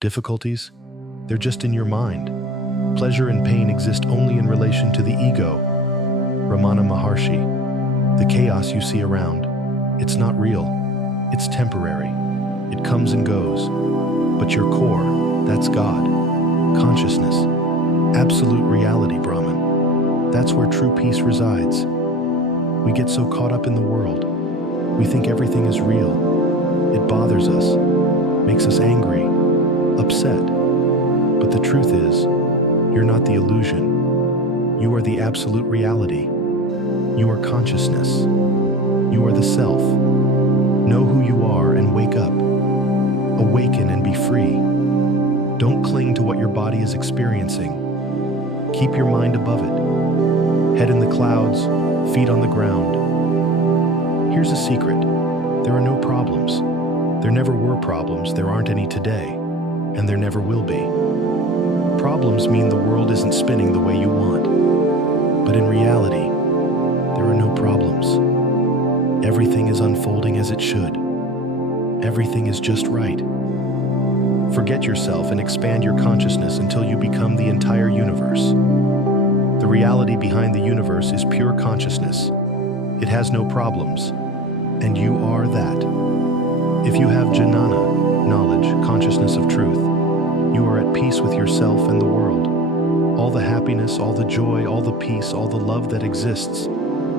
Difficulties? They're just in your mind. Pleasure and pain exist only in relation to the ego. Ramana Maharshi. The chaos you see around, it's not real. It's temporary. It comes and goes. But your core, that's God. Consciousness. Absolute reality, Brahman. That's where true peace resides. We get so caught up in the world. We think everything is real. It bothers us, makes us angry, upset. But the truth is, you're not the illusion. You are the absolute reality. You are consciousness. You are the self. Know who you are and wake up. Awaken and be free. Don't cling to what your body is experiencing. Keep your mind above it. Head in the clouds, feet on the ground. Here's a secret. There are no problems. There never were problems, there aren't any today, and there never will be. Problems mean the world isn't spinning the way you want. But in reality, there are no problems. Everything is unfolding as it should. Everything is just right. Forget yourself and expand your consciousness until you become the entire universe. The reality behind the universe is pure consciousness. It has no problems, and you are that. If you have jnana, knowledge, consciousness of truth, you are at peace with yourself and the world. All the happiness, all the joy, all the peace, all the love that exists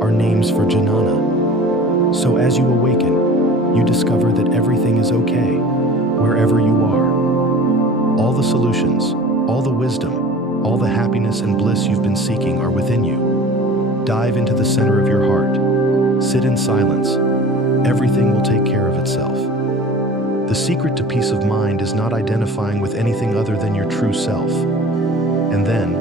are names for jnana. So as you awaken, you discover that everything is okay, wherever you are. All the solutions, all the wisdom, all the happiness and bliss you've been seeking are within you. Dive into the center of your heart. Sit in silence. Everything will take care of itself. The secret to peace of mind is not identifying with anything other than your true self. And then,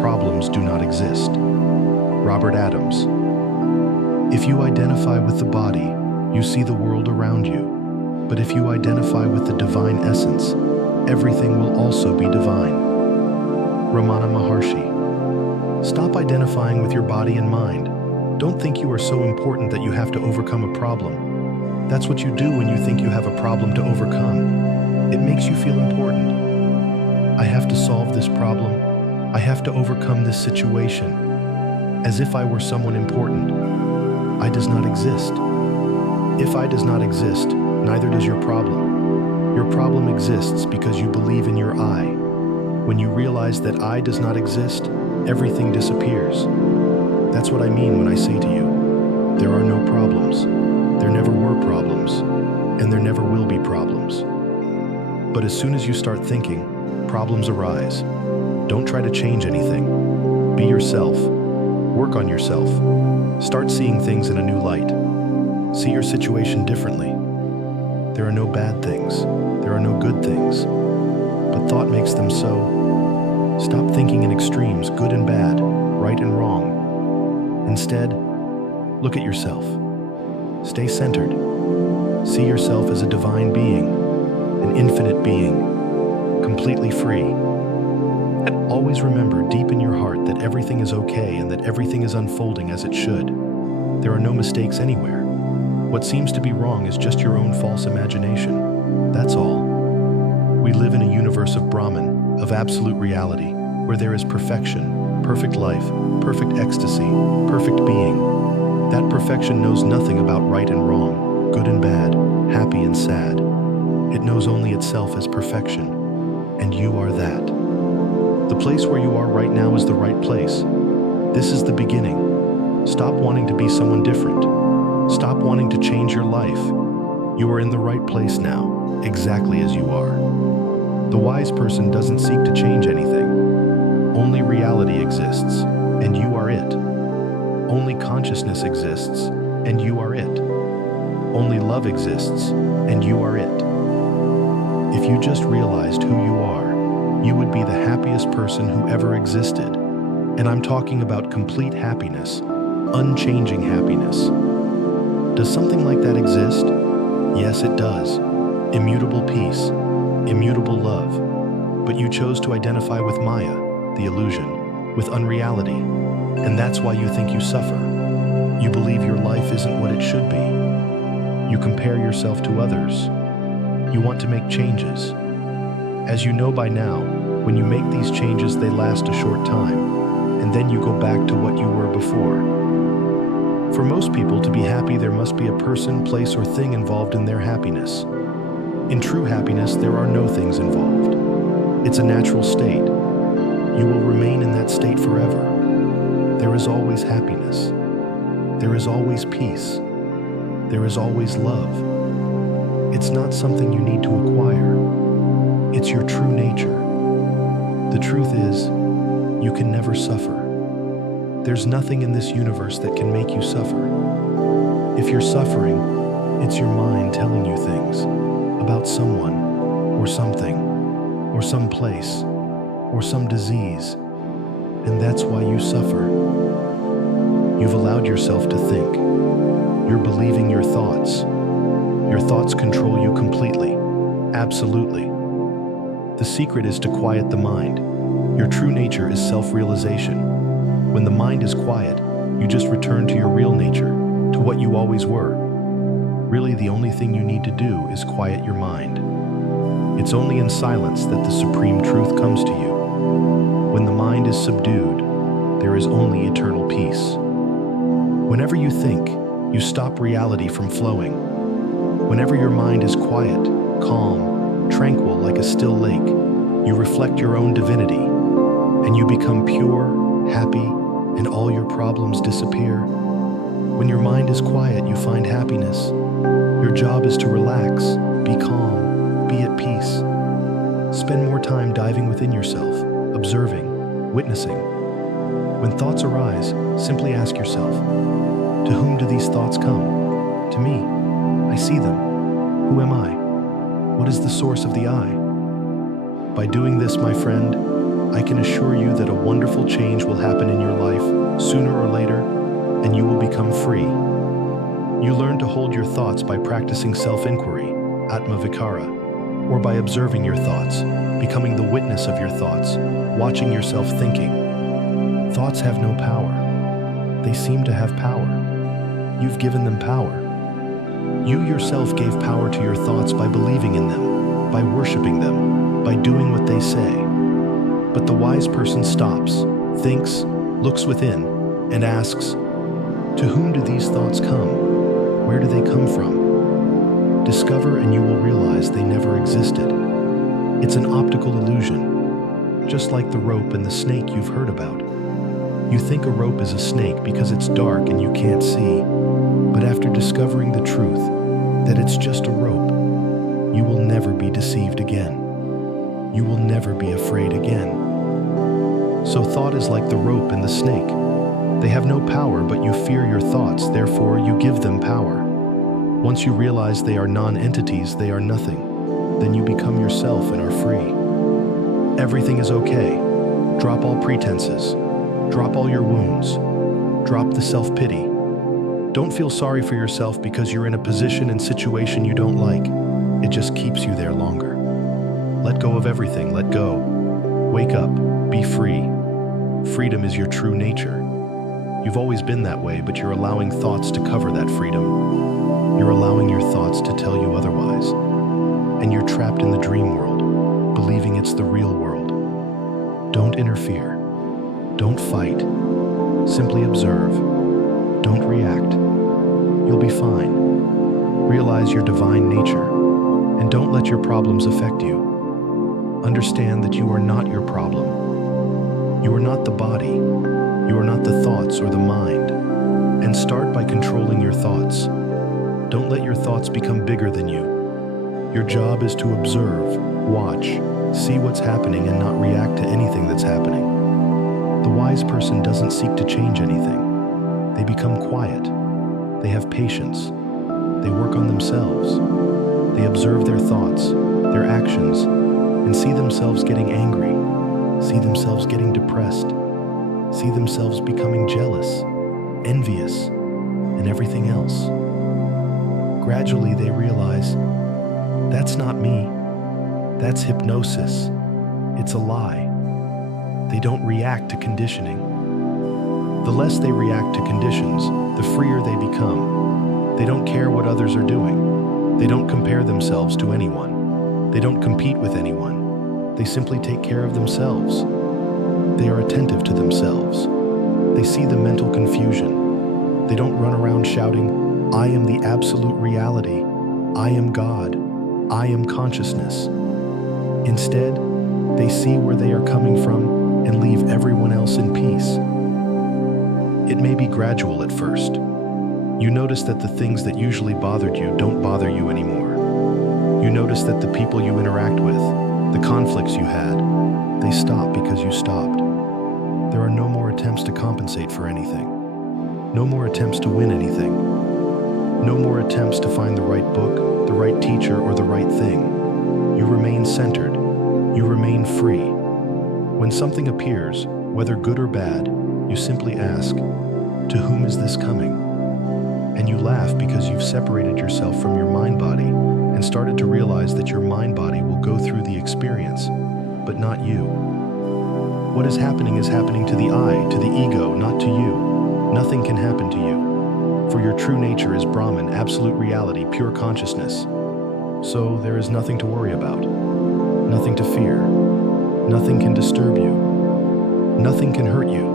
problems do not exist. Robert Adams. If you identify with the body, you see the world around you. But if you identify with the divine essence, everything will also be divine. Ramana Maharshi. Stop identifying with your body and mind. Don't think you are so important that you have to overcome a problem. That's what you do when you think you have a problem to overcome. It makes you feel important. I have to solve this problem. I have to overcome this situation. As if I were someone important. I does not exist. If I does not exist, neither does your problem. Your problem exists because you believe in your I. When you realize that I does not exist, everything disappears. That's what I mean when I say to you, there are no problems. There never were problems, and there never will be problems. But as soon as you start thinking, problems arise. Don't try to change anything. Be yourself. Work on yourself. Start seeing things in a new light. See your situation differently. There are no bad things. There are no good things. But thought makes them so. Stop thinking in extremes, good and bad, right and wrong. Instead, look at yourself. Stay centered. See yourself as a divine being, an infinite being, completely free. Always remember deep in your heart that everything is okay and that everything is unfolding as it should. There are no mistakes anywhere. What seems to be wrong is just your own false imagination. That's all. We live in a universe of Brahman, of absolute reality, where there is perfection, perfect life, perfect ecstasy, perfect being. That perfection knows nothing about right and wrong, good and bad, happy and sad. It knows only itself as perfection, and you are that. The place where you are right now is the right place. This is the beginning. Stop wanting to be someone different. Stop wanting to change your life. You are in the right place now, exactly as you are. The wise person doesn't seek to change anything. Only reality exists, and you are it. Only consciousness exists, and you are it. Only love exists, and you are it. If you just realized who you are, you would be the happiest person who ever existed. And I'm talking about complete happiness, unchanging happiness. Does something like that exist? Yes, it does. Immutable peace, immutable love. But you chose to identify with Maya, the illusion, with unreality. And that's why you think you suffer. You believe your life isn't what it should be. You compare yourself to others. You want to make changes. As you know by now, when you make these changes, they last a short time, and then you go back to what you were before. For most people, to be happy, there must be a person, place, or thing involved in their happiness. In true happiness, there are no things involved. It's a natural state. You will remain in that state forever. There is always happiness. There is always peace. There is always love. It's not something you need to acquire. It's your true nature. The truth is, you can never suffer. There's nothing in this universe that can make you suffer. If you're suffering, it's your mind telling you things about someone, or something, or some place, or some disease, and that's why you suffer. You've allowed yourself to think. You're believing your thoughts. Your thoughts control you completely, absolutely. The secret is to quiet the mind. Your true nature is self-realization. When the mind is quiet, you just return to your real nature, to what you always were. Really, the only thing you need to do is quiet your mind. It's only in silence that the supreme truth comes to you. When the mind is subdued, there is only eternal peace. Whenever you think, you stop reality from flowing. Whenever your mind is quiet, calm, tranquil like a still lake, you reflect your own divinity, and you become pure, happy, and all your problems disappear. When your mind is quiet, you find happiness. Your job is to relax, be calm, be at peace. Spend more time diving within yourself, observing, witnessing. When thoughts arise, simply ask yourself, to whom do these thoughts come? To me. I see them. Who am I? What is the source of the I? By doing this, my friend, I can assure you that a wonderful change will happen in your life, sooner or later, and you will become free. You learn to hold your thoughts by practicing self-inquiry, atma-vichara, or by observing your thoughts, becoming the witness of your thoughts, watching yourself thinking. Thoughts have no power. They seem to have power. You've given them power. You yourself gave power to your thoughts by believing in them, by worshiping them, by doing what they say. But the wise person stops, thinks, looks within, and asks, to whom do these thoughts come? Where do they come from? Discover and you will realize they never existed. It's an optical illusion, just like the rope and the snake you've heard about. You think a rope is a snake because it's dark and you can't see, but after discovering the truth, that it's just a rope, you will never be deceived again. You will never be afraid again. So thought is like the rope and the snake. They have no power, but you fear your thoughts, therefore you give them power. Once you realize they are non-entities, they are nothing, then you become yourself and are free. Everything is okay. Drop all pretenses. Drop all your wounds. Drop the self-pity. Don't feel sorry for yourself because you're in a position and situation you don't like. It just keeps you there longer. Let go of everything, let go. Wake up, be free. Freedom is your true nature. You've always been that way, but you're allowing thoughts to cover that freedom. You're allowing your thoughts to tell you otherwise. And you're trapped in the dream world, believing it's the real world. Don't interfere. Don't fight. Simply observe. Don't react. You'll be fine. Realize your divine nature, and don't let your problems affect you. Understand that you are not your problem. You are not the body. You are not the thoughts or the mind. And start by controlling your thoughts. Don't let your thoughts become bigger than you. Your job is to observe, watch, see what's happening and not react to anything that's happening. The wise person doesn't seek to change anything. They become quiet. They have patience. They work on themselves. They observe their thoughts, their actions, and see themselves getting angry, see themselves getting depressed, see themselves becoming jealous, envious, and everything else. Gradually they realize, that's not me. That's hypnosis. It's a lie. They don't react to conditioning. The less they react to conditions, the freer they become. They don't care what others are doing. They don't compare themselves to anyone. They don't compete with anyone. They simply take care of themselves. They are attentive to themselves. They see the mental confusion. They don't run around shouting, "I am the absolute reality. I am God. I am consciousness." Instead, they see where they are coming from and leave everyone else in peace. It may be gradual at first. You notice that the things that usually bothered you don't bother you anymore. You notice that the people you interact with, the conflicts you had, they stop because you stopped. There are no more attempts to compensate for anything. No more attempts to win anything. No more attempts to find the right book, the right teacher, or the right thing. You remain centered. You remain free. When something appears, whether good or bad, you simply ask, "To whom is this coming?" And you laugh because you've separated yourself from your mind-body and started to realize that your mind-body will go through the experience, but not you. What is happening to the I, to the ego, not to you. Nothing can happen to you. For your true nature is Brahman, absolute reality, pure consciousness. So there is nothing to worry about, nothing to fear. Nothing can disturb you. Nothing can hurt you.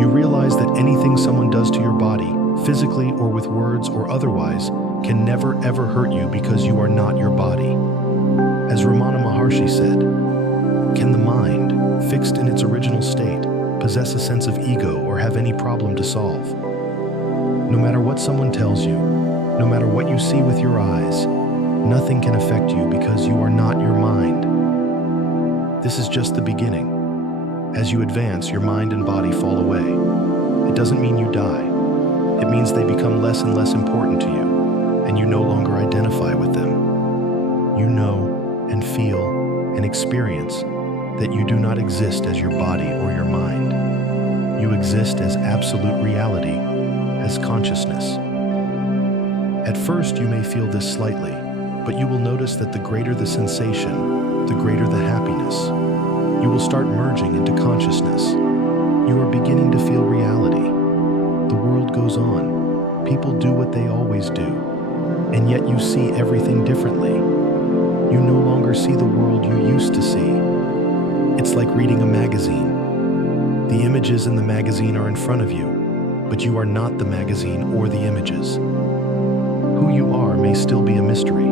You realize that anything someone does to your body, physically or with words or otherwise, can never ever hurt you because you are not your body. As Ramana Maharshi said, "Can the mind, fixed in its original state, possess a sense of ego or have any problem to solve?" No matter what someone tells you, no matter what you see with your eyes, nothing can affect you because you are not your mind. This is just the beginning. As you advance, your mind and body fall away. It doesn't mean you die. It means they become less and less important to you, and you no longer identify with them. You know and feel and experience that you do not exist as your body or your mind. You exist as absolute reality, as consciousness. At first, you may feel this slightly, but you will notice that the greater the sensation, the greater the happiness. You will start merging into consciousness. You are beginning to feel reality. The world goes on. People do what they always do. And yet you see everything differently. You no longer see the world you used to see. It's like reading a magazine. The images in the magazine are in front of you, but you are not the magazine or the images. Who you are may still be a mystery.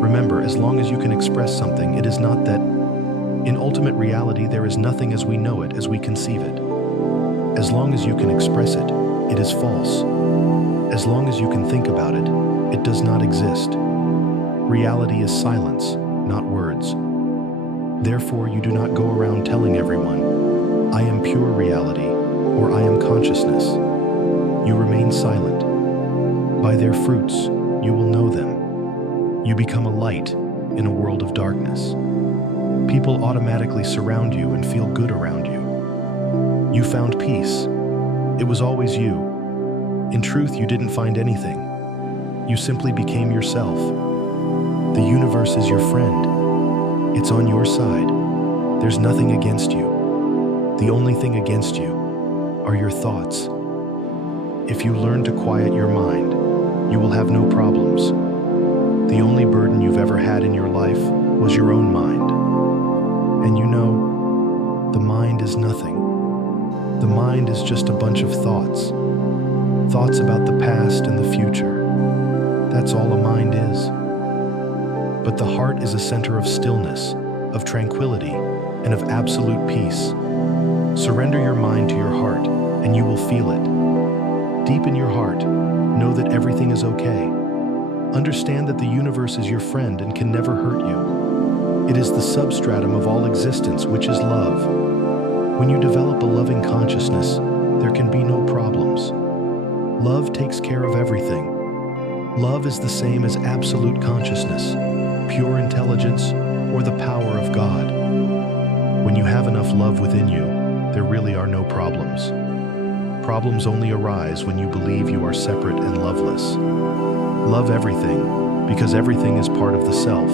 Remember, as long as you can express something, it is not that. In ultimate reality, there is nothing as we know it, as we conceive it. As long as you can express it, it is false. As long as you can think about it, it does not exist. Reality is silence, not words. Therefore, you do not go around telling everyone, "I am pure reality," or "I am consciousness." You remain silent. By their fruits, you will know them. You become a light in a world of darkness. People automatically surround you and feel good around you. You found peace. It was always you. In truth, you didn't find anything. You simply became yourself. The universe is your friend. It's on your side. There's nothing against you. The only thing against you are your thoughts. If you learn to quiet your mind, you will have no problems. The only burden you've ever had in your life was your own mind. And you know, the mind is nothing. The mind is just a bunch of thoughts. Thoughts about the past and the future. That's all a mind is. But the heart is a center of stillness, of tranquility, and of absolute peace. Surrender your mind to your heart, and you will feel it. Deep in your heart, know that everything is okay. Understand that the universe is your friend and can never hurt you. It is the substratum of all existence, which is love. When you develop a loving consciousness, there can be no problems. Love takes care of everything. Love is the same as absolute consciousness, pure intelligence, or the power of God. When you have enough love within you, there really are no problems. Problems only arise when you believe you are separate and loveless. Love everything, because everything is part of the self.